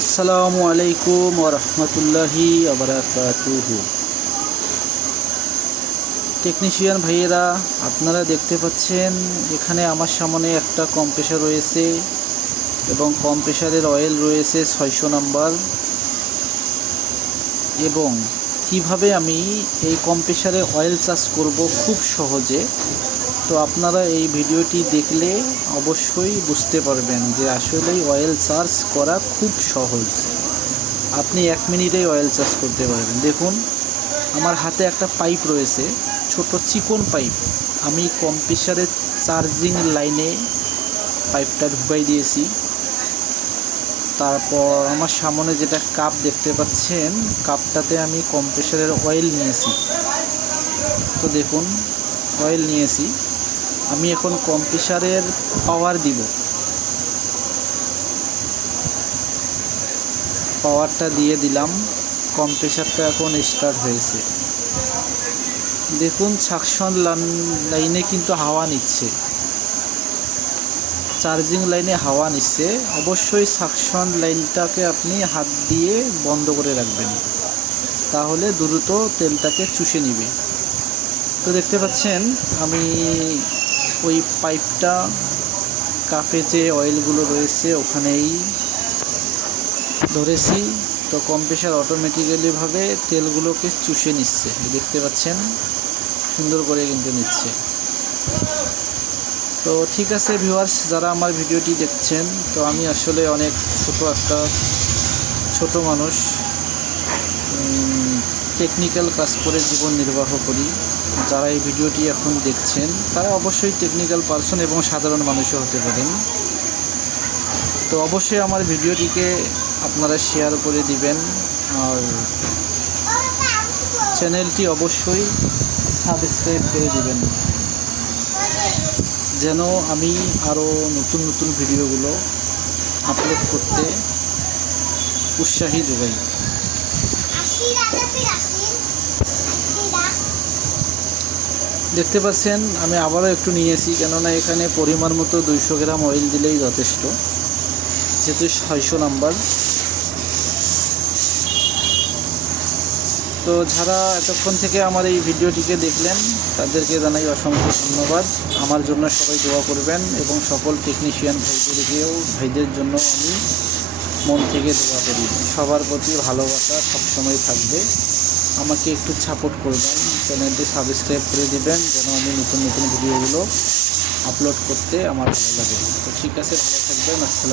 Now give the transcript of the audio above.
আসসালামু আলাইকুম ওরহমতুল্লাহি আবরাকাতুহু টেকনিশিয়ান ভাইয়েরা, আপনারা দেখতে পাচ্ছেন, এখানে আমার সামনে একটা কম্প্রেসার রয়েছে এবং কম্প্রেসারের অয়েল রয়েছে ছয়শো নাম্বার। এবং কীভাবে আমি এই কম্প্রেসারে অয়েল চাষ করব খুব সহজে তো আপনারা এই ভিডিওটি দেখলে অবশ্যই বুঝতে পারবেন যে আসলেই অয়েল চার্জ করা খুব সহজ। আপনি এক মিনিটেই অয়েল চার্জ করতে পারবেন। দেখুন, আমার হাতে একটা পাইপ রয়েছে, ছোট চিকন পাইপ আমি কম্প্রেসারের চার্জিং লাইনে পাইপটা ঢুকাই দিয়েছি। তারপর আমার সামনে যেটা কাপ দেখতে পাচ্ছেন কাপটাতে আমি কম্প্রেসারের অয়েল নিয়েছি। তো দেখুন অয়েল নিয়েছি। আমি এখন কম্প্রেসারের পাওয়ার দিব। পাওয়ারটা দিয়ে দিলাম। কম্প্রেসারটা এখন স্টার্ট হয়েছে। দেখুন সাকশন লাইনে কিন্তু হাওয়া নিচ্ছে। চার্জিং লাইনে হাওয়া নিচ্ছে। অবশ্যই সাকশন লাইনটাকে আপনি হাত দিয়ে বন্ধ করে রাখবেন। তাহলে দ্রুত তেলটাকে চুষে নিবে। তো দেখতে পাচ্ছেন, আমি ওই পাইপটা কাপে যে অয়েলগুলো রয়েছে ওখানেই ধরেছি। তো কম্প্রেসার অটোমেটিক্যালিভাবে তেলগুলোকে চুষে নিচ্ছে। দেখতে পাচ্ছেন? সুন্দর করে কিন্তু নিচ্ছে। তো ঠিক আছে ভিউয়ার্স যারা আমার ভিডিওটি দেখছেন, তো আমি আসলে অনেক ছোট একটা, ছোট মানুষ। টেকনিক্যাল কাজ করে জীবন নির্বাহ করি। যারা এই ভিডিওটি এখন দেখছেন, তারা অবশ্যই টেকনিক্যাল পারসন এবং সাধারণ মানুষও হতে পারেন। তো অবশ্যই আমার ভিডিওটিকে আপনারা শেয়ার করে দিবেন। আর চ্যানেলটি অবশ্যই সাবস্ক্রাইব করে দিবেন। যেন আমি আরও নতুন নতুন ভিডিওগুলো আপলোড করতে উৎসাহী যোগাই। দেখতে পাচ্ছেন, আমি আবারও একটু নিয়েছি, কেননা এখানে পরিমাণ মতো দুইশো গ্রাম অয়েল দিলেই যথেষ্ট, যেহেতু ছয়শো নাম্বার। তো যারা এতক্ষণ থেকে আমার এই ভিডিওটিকে দেখলেন, তাদেরকে জানাই অসংখ্য ধন্যবাদ। আমার জন্য সবাই দোয়া করবেন এবং সকল টেকনিশিয়ান ভাইদেরকেও, ভাইদের জন্য আমি মন থেকে দোয়া করি। সবার প্রতি ভালোবাসা সবসময় থাকবে। আমাকে একটু সাপোর্ট করবেন চ্যানেলটি সাবস্ক্রাইব করে দেবেন, যেন আমি নতুন নতুন ভিডিওগুলো আপলোড করতে আমার ভালো লাগে। তো ঠিক আছে, ভালো থাকবেন, আসসালাম